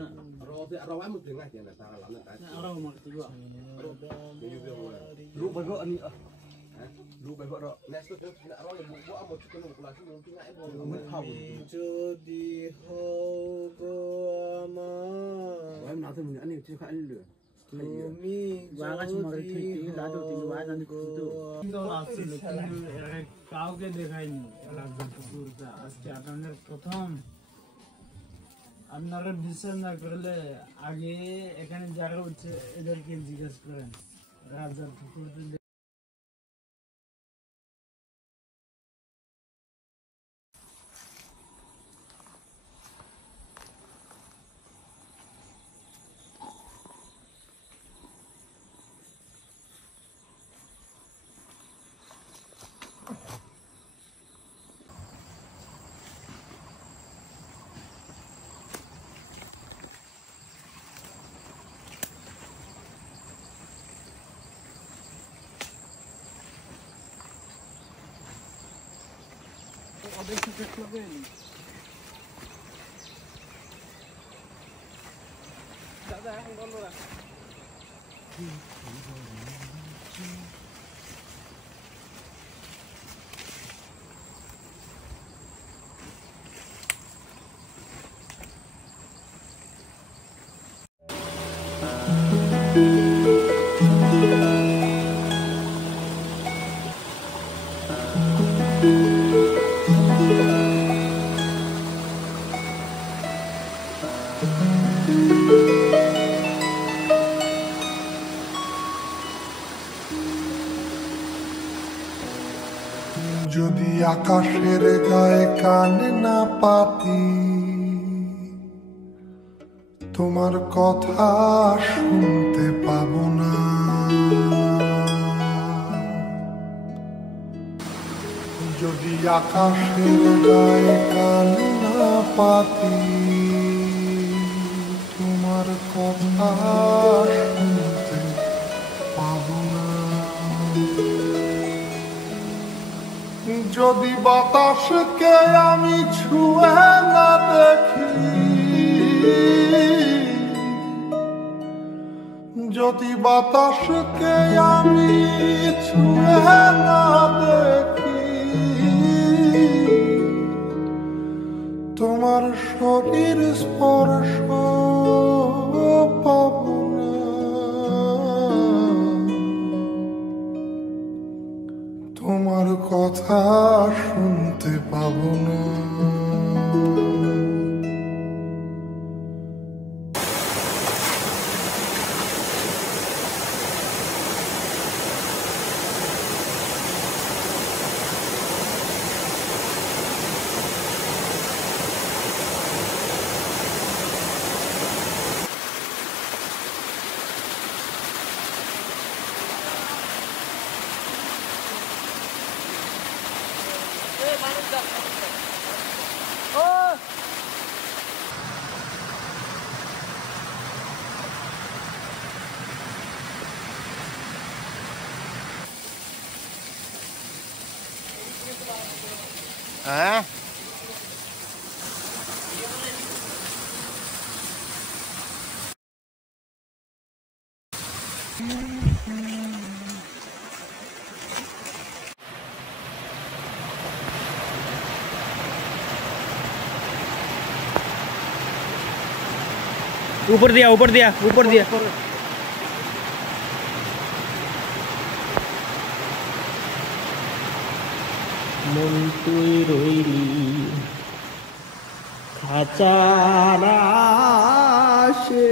নাเราว่ามันถึงง่ายเนี่ยทางเราเนี่ยเราหมดตัวลูกไปก็อันนี้ลูกไปก็เราเนี่ยสุดเราเนี่ยบุกว่าหมดทุกคนบุกลาที่มันที่ง่ายบ่มันเข้าযদি হোক আমারว่ามันเอาถึงอันนี้ที่เขาอันเหลือতুমি বাগাছ মরে ঠিক লাটো তিন বাজ আনি কুতো তো আসছিল কিন্তু কাউকে দেখাইনি লাগবে পুরোটা আজকে আপনাদের প্রথম আপনারা বিশ্বাস না করলে আগে এখানে যারা হচ্ছে এদেরকে জিজ্ঞেস করেন রাজার পুকুরতে দেখতে দেখতে দাদা এখন বলো রাখ যদি আকাশের গায়ে কান না পাতি তোমার কথা শুনতে পাবো না যদি আকাশের গায়ে কান না পাতি তোমার কথা শুনতে পাবো না যদি বাতাসকে আমি ছুঁয়ে না দেখি যদি বাতাসকে আমি ছুঁয়ে না দেখি তোমার শরীর স্পর্শ পাবো না তোমার কথা শুনতে পাবো না হ্যাঁ ऊपर दिया ऊपर दिया ऊपर दिया মন তুই রইলি খাঁচার আশে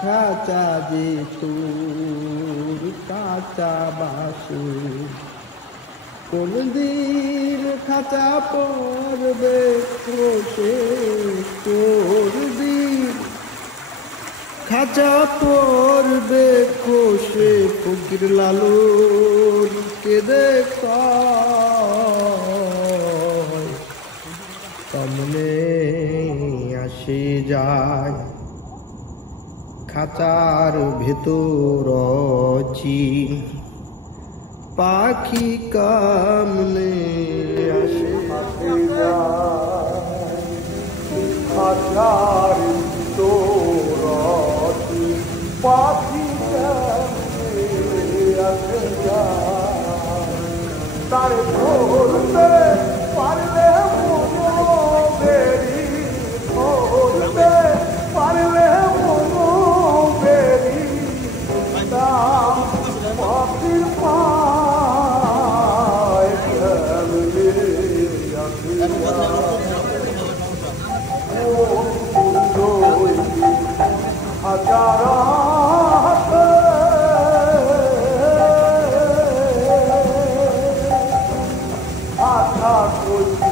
খাঁচা যে তোর কাঁচা বাসে কোন দিন খাঁচা পড়বে খসে তোর দিন খাঁচা পড়বে খসে ফকির লালুর কেঁদে সামনে আসে যায় খাঁচার ভেতর পাখি কামনে আসে আধার ভিতরত পাখি আছে তার ধরতে পারলে মনো বেরি ধরতে পারলে মনো বেরি পাখির পায় খেলবে হাজার আশা করছি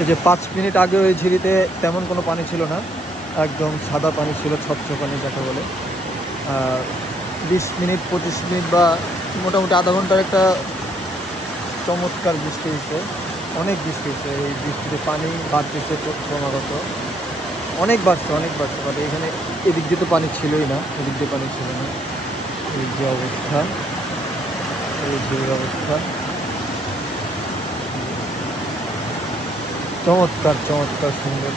এই যে 5 মিনিট আগে ওই ঝিরিতে তেমন কোনো পানি ছিল না, একদম সাদা পানি ছিল, স্বচ্ছ পানি যাকে বলে। আর 20 মিনিট 25 মিনিট বা মোটামুটি আধা ঘন্টার একটা চমৎকার বৃষ্টি হয়েছে, অনেক বৃষ্টি হয়েছে। এই বৃষ্টিতে পানি বাড়তেছে ক্রমাগত, অনেক বাড়ছে বাট এখানে এদিক দিয়ে তো পানি ছিলই না, এদিক দিয়ে পানি ছিল না। এই যে অবস্থা, চমৎকার সুন্দর।